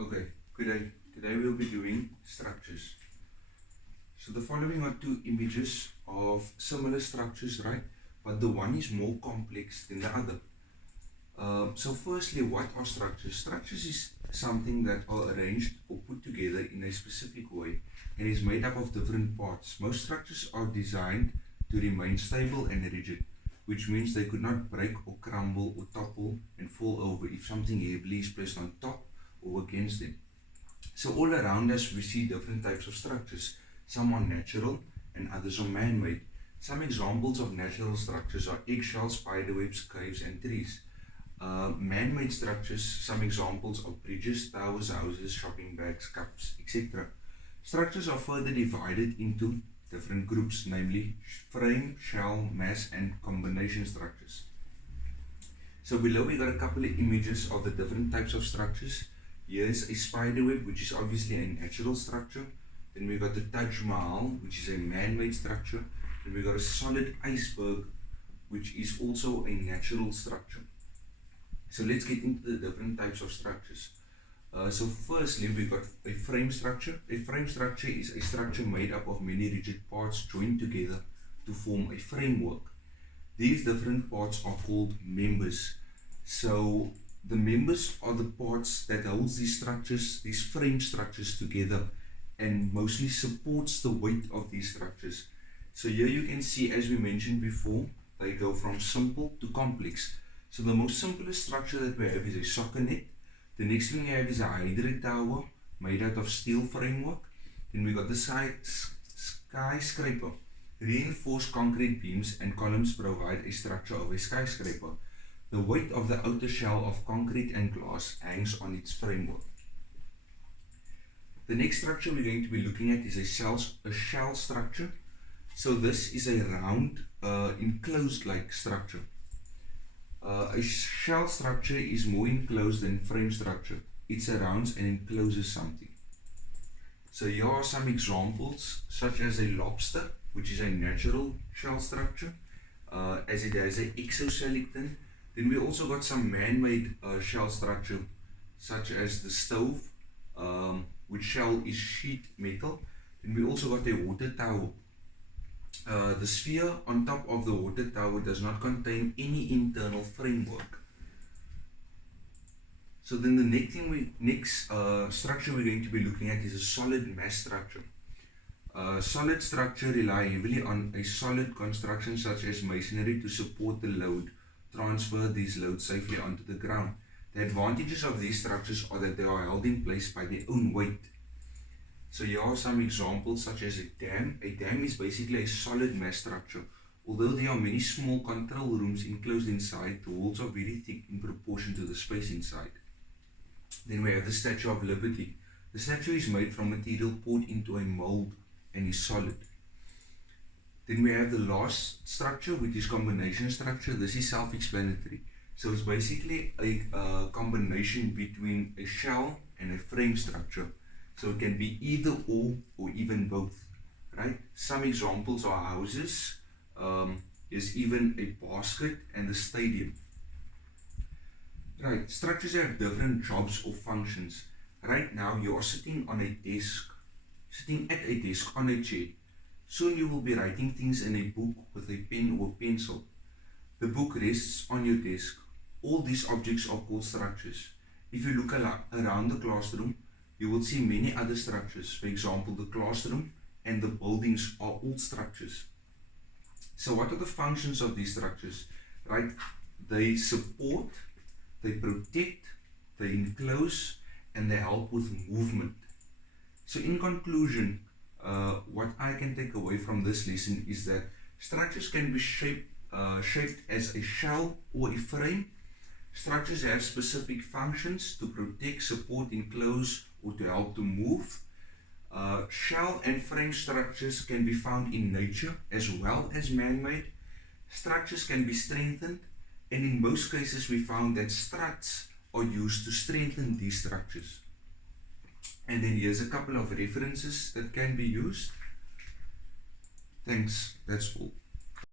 Okay, good day. Today we'll be doing structures. So the following are two images of similar structures, right? But the one is more complex than the other. So firstly, what are structures? Structures is something that are arranged or put together in a specific way and is made up of different parts. Most structures are designed to remain stable and rigid, which means they could not break or crumble or topple and fall over if something heavily is placed on top or against them. So all around us we see different types of structures. Some are natural and others are man-made. Some examples of natural structures are eggshells, spiderwebs, caves and trees. Man-made structures, some examples are bridges, towers, houses, shopping bags, cups, etc. Structures are further divided into different groups, namely frame, shell, mass and combination structures. So below we got a couple of images of the different types of structures. Here's a spiderweb, which is obviously a natural structure. Then we got the Taj Mahal, which is a man-made structure. Then we got a solid iceberg, which is also a natural structure. So let's get into the different types of structures. So firstly, we got a frame structure. A frame structure is a structure made up of many rigid parts joined together to form a framework. These different parts are called members. So the members are the parts that holds these structures, these frame structures together and mostly supports the weight of these structures. So here you can see, as we mentioned before, they go from simple to complex. So the most simplest structure that we have is a soccer net. The next thing we have is a Hydra tower made out of steel framework. Then we got the skyscraper. Reinforced concrete beams and columns provide a structure of a skyscraper. The weight of the outer shell of concrete and glass hangs on its framework. The next structure we're going to be looking at is a shell structure. So this is a round, enclosed-like structure. A shell structure is more enclosed than frame structure. It surrounds and encloses something. So here are some examples, such as a lobster, which is a natural shell structure, as it has an exoskeleton. Then we also got some man-made shell structure, such as the stove, which shell is sheet metal. Then we also got a water tower. The sphere on top of the water tower does not contain any internal framework. So then the next structure we're going to be looking at is a solid mass structure. Solid structure rely heavily on a solid construction such as masonry to support the load, transfer these loads safely onto the ground. The advantages of these structures are that they are held in place by their own weight. So here are some examples, such as a dam. A dam is basically a solid mass structure. Although there are many small control rooms enclosed inside, the walls are very thick in proportion to the space inside. Then we have the Statue of Liberty. The statue is made from material poured into a mold and is solid. Then we have the last structure, which is combination structure. This is self-explanatory. So it's basically a combination between a shell and a frame structure. So it can be either or even both, right? Some examples are houses, there's even a basket and the stadium. Right, structures have different jobs or functions. Right now you are sitting at a desk on a chair. Soon you will be writing things in a book with a pen or pencil. The book rests on your desk. All these objects are called structures. If you look around the classroom, you will see many other structures. For example, the classroom and the buildings are all structures. So what are the functions of these structures? Right? They support, they protect, they enclose, and they help with movement. So in conclusion, what I can take away from this lesson is that structures can be shaped as a shell or a frame. Structures have specific functions to protect, support, enclose, or to help to move. Shell and frame structures can be found in nature as well as man-made. Structures can be strengthened, and in most cases we found that struts are used to strengthen these structures. And then here's a couple of references that can be used. Thanks, that's all.